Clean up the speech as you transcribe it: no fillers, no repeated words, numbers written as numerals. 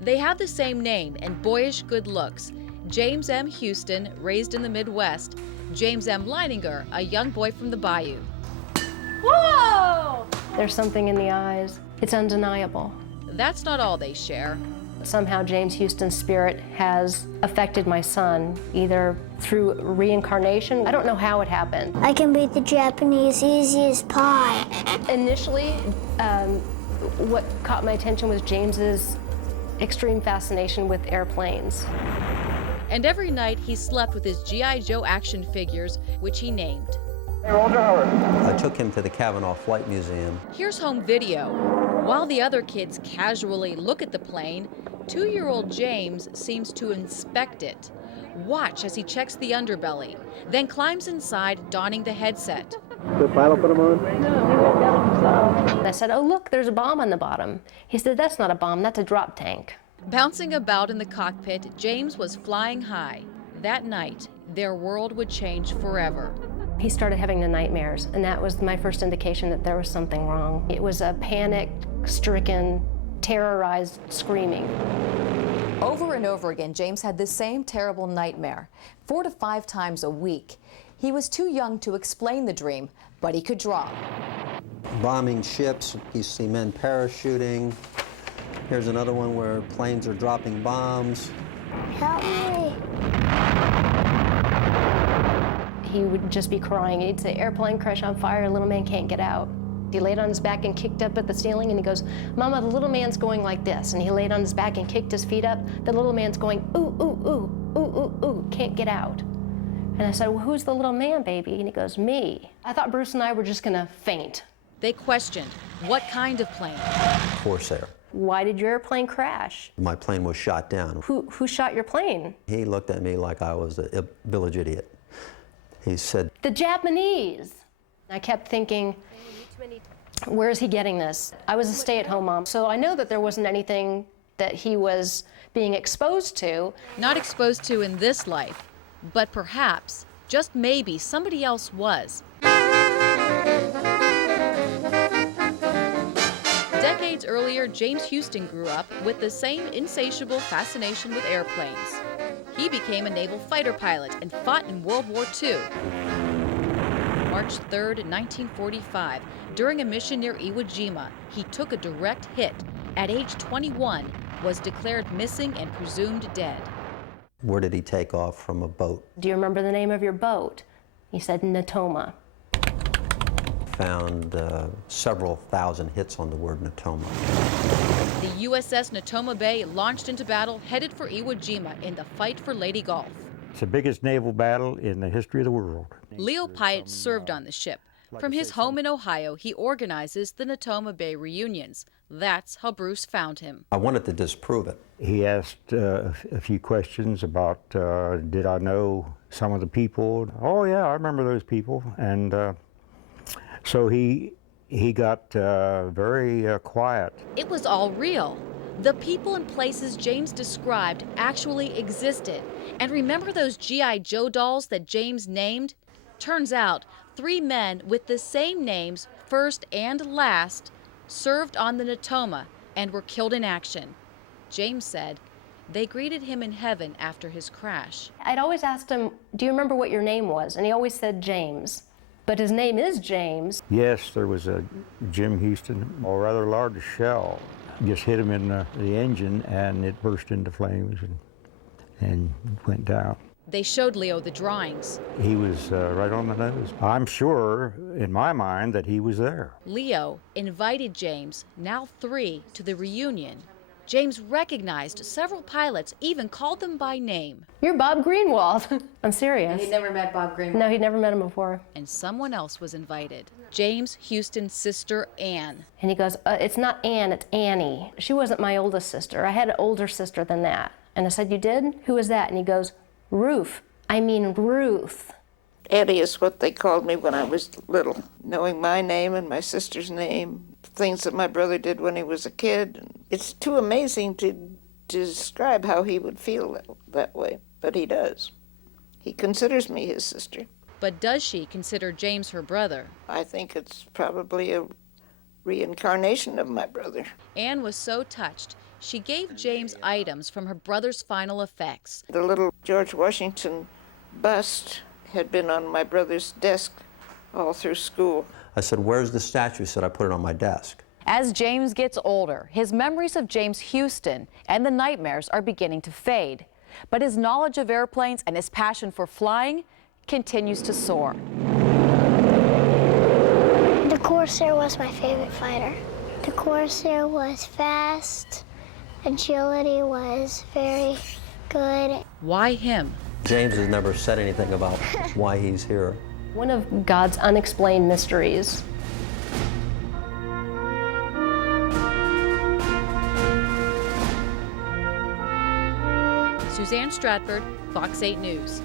They have the same name and boyish good looks. James M. Houston, raised in the Midwest. James M. Leininger, a young boy from the Bayou. Whoa! There's something in the eyes. It's undeniable. That's not all they share. Somehow James Houston's spirit has affected my son, either through reincarnation. I don't know how it happened. I can beat the Japanese easy as pie. Initially, what caught my attention was James's extreme fascination with airplanes. And every night he slept with his G.I. Joe action figures, which he named. Hey, Roger Howard. I took him to the Kavanaugh Flight Museum. Here's home video. While the other kids casually look at the plane, 2-year-old James seems to inspect it. Watch as he checks the underbelly, then climbs inside, donning the headset. The pilot put him on? No, he went down himself. I said, oh, look, there's a bomb on the bottom. He said, that's not a bomb, that's a drop tank. Bouncing about in the cockpit, James was flying high. That night, their world would change forever. He started having the nightmares, and that was my first indication that there was something wrong. It was a panic-stricken, terrorized screaming. Over and over again, James had the same terrible nightmare, 4 to 5 times a week. He was too young to explain the dream, but he could draw. Bombing ships, you see men parachuting. Here's another one where planes are dropping bombs. Help me. He would just be crying. He'd say, airplane crash on fire, little man can't get out. He laid on his back and kicked up at the ceiling, and he goes, Mama, the little man's going like this. And he laid on his back and kicked his feet up. The little man's going, ooh, ooh, ooh, ooh, ooh, ooh, can't get out. And I said, well, who's the little man, baby? And he goes, me. I thought Bruce and I were just gonna faint. They questioned, what kind of plane? Corsair. Why did your airplane crash? My plane was shot down. Who shot your plane? He looked at me like I was a village idiot. He said, The Japanese. I kept thinking, where is he getting this? I was a stay-at-home mom, so I know that there wasn't anything that he was being exposed to. Not exposed to in this life, but perhaps, just maybe, somebody else was. Decades earlier, James Houston grew up with the same insatiable fascination with airplanes. He became a naval fighter pilot and fought in World War II. March 3rd, 1945, during a mission near Iwo Jima, he took a direct hit. At age 21, was declared missing and presumed dead. where did he take off from a boat? Do you remember the name of your boat? He said Natoma. Found several thousand hits on the word Natoma. The USS Natoma Bay launched into battle, headed for Iwo Jima in the fight for Lady Gulf. It's the biggest naval battle in the history of the world. Leo Pyatt served on the ship. From his home in Ohio, he organizes the Natoma Bay reunions. That's how Bruce found him. I wanted to disprove it. He asked a few questions about, did I know some of the people? Oh yeah, I remember those people. And so he got very quiet. It was all real. The people and places James described actually existed. And remember those G.I. Joe dolls that James named? Turns out 3 men with the same names, first and last, served on the Natoma and were killed in action. James said they greeted him in heaven after his crash. I'd always asked him, do you remember what your name was? And he always said James. But his name is James. Yes, there was a Jim Houston, a rather large shell. Just hit him in the engine and it burst into flames and went down. They showed Leo the drawings. He was right on the nose. I'm sure, in my mind, that he was there. Leo invited James, now 3, to the reunion. James recognized several pilots, even called them by name. You're Bob Greenwald. I'm serious. He'd never met Bob Greenwald. No, he'd never met him before. And someone else was invited. James Houston's sister, Ann. And he goes, it's not Ann, it's Annie. She wasn't my oldest sister. I had an older sister than that. And I said, you did? Who was that? And he goes, Ruth. I mean Ruth. Annie is what they called me when I was little. Knowing my name and my sister's name, things that my brother did when he was a kid. It's too amazing to describe how he would feel that way, but he does. He considers me his sister. But does she consider James her brother? I think it's probably a reincarnation of my brother. Anne was so touched, she gave James items from her brother's final effects. The little George Washington bust had been on my brother's desk all through school. I said, "Where's the statue?" He said, "I put it on my desk." As James gets older, his memories of James Houston and the nightmares are beginning to fade. But his knowledge of airplanes and his passion for flying continues to soar. The Corsair was my favorite fighter. The Corsair was fast, agility was very good. Why him? James has never said anything about why he's here. One of God's unexplained mysteries. Suzanne Stratford, Fox 8 News.